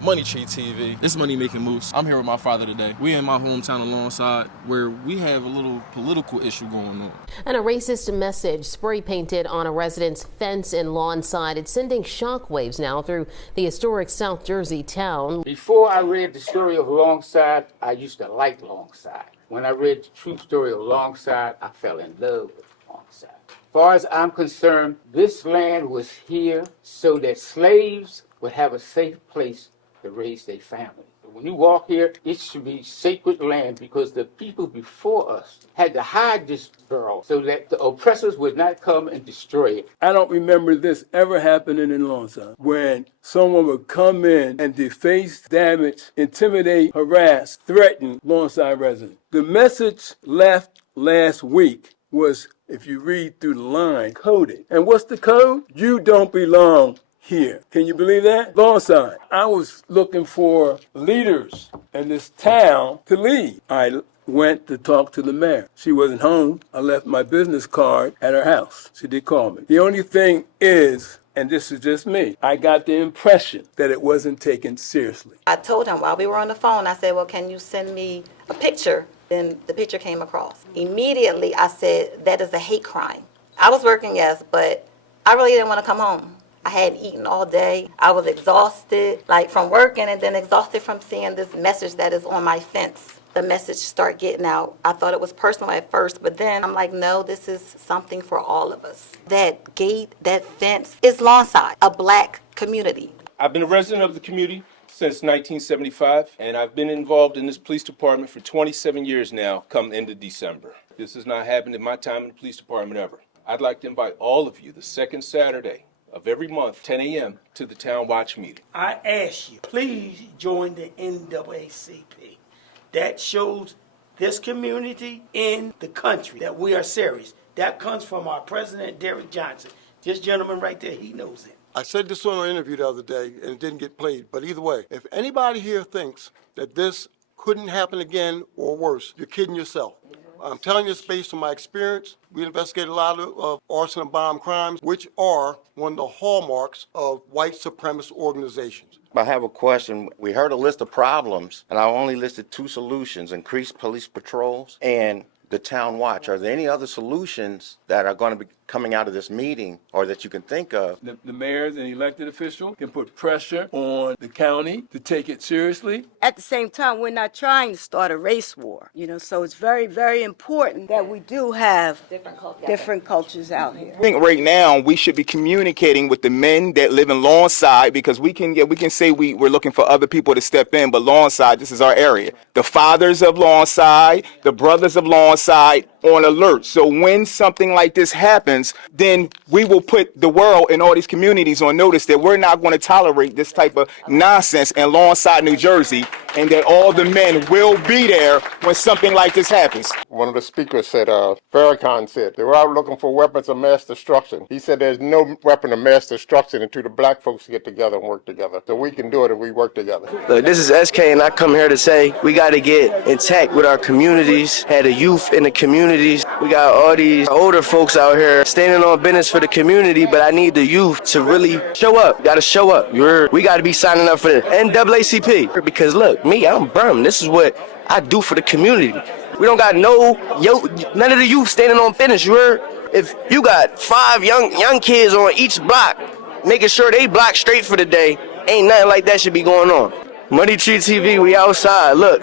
Money Tree TV. It's Money Making Moves. I'm here with my father today. We in my hometown of Lawnside, where we have a little political issue going on. And a racist message spray painted on a resident's fence in Lawnside. It's sending shockwaves now through the historic South Jersey town. Before I read the story of Lawnside, I used to like Lawnside. When I read the true story of Lawnside, I fell in love with Lawnside. As far as I'm concerned, this land was here so that slaves would have a safe place to raise their family. When you walk here, it should be sacred land because the people before us had to hide this borough so that the oppressors would not come and destroy it. I don't remember this ever happening in Lawnside, when someone would come in and deface, damage, intimidate, harass, threaten Lawnside residents. The message left last week was, if you read through the line, coded. And what's the code? You don't belong here. Can you believe that? Lawnside. I was looking for leaders in this town to lead. I went to talk to the mayor. She wasn't home. I left my business card at her house. She did call me. The only thing is, and this is just me, I got the impression that it wasn't taken seriously. I told him while we were on the phone, I said, well, can you send me a picture? Then the picture came across. Immediately, I said, that is a hate crime. I was working, yes, but I really didn't want to come home. I hadn't eaten all day. I was exhausted, like from working, and then exhausted from seeing this message that is on my fence. The message start getting out. I thought it was personal at first, but then I'm like, no, this is something for all of us. That gate, that fence is Lawnside, a black community. I've been a resident of the community since 1975, and I've been involved in this police department for 27 years now, come end of December. This has not happened in my time in the police department ever. I'd like to invite all of you the second Saturday of every month, 10 a.m., to the Town Watch meeting. I ask you, please join the NAACP. That shows this community in the country that we are serious. That comes from our president, Derrick Johnson. This gentleman right there, he knows it. I said this on an interview the other day, and it didn't get played. But either way, if anybody here thinks that this couldn't happen again or worse, you're kidding yourself. I'm telling you this based on my experience. We investigate a lot of arson and bomb crimes, which are one of the hallmarks of white supremacist organizations. I have a question. We heard a list of problems, and I only listed 2 solutions: increased police patrols and the Town Watch. Are there any other solutions that are going to be coming out of this meeting or that you can think of? The mayors and elected officials can put pressure on the county to take it seriously. At the same time, we're not trying to start a race war, so it's very, very important that we do have different cultures out here. I think right now we should be communicating with the men that live in Lawnside, because we can say we're looking for other people to step in, but Lawnside, this is our area. The fathers of Lawnside, the brothers of Lawnside on alert. So when something like this happens, then we will put the world and all these communities on notice that we're not going to tolerate this type of nonsense in Lawnside, New Jersey, and that all the men will be there when something like this happens. One of the speakers said, Farrakhan said, they were out looking for weapons of mass destruction. He said there's no weapon of mass destruction until the black folks get together and work together. So we can do it if we work together. Look, this is SK, and I come here to say we got to get intact with our communities, had the youth in the communities. We got all these older folks out here standing on business for the community, but I need the youth to really show up. Got to show up. We got to be signing up for the NAACP, because look, me, I'm Brum. This is what I do for the community. We don't got none of the youth standing on business. You heard? If you got 5 young kids on each block, making sure they block straight for the day, ain't nothing like that should be going on. Money Tree TV, we outside. Look.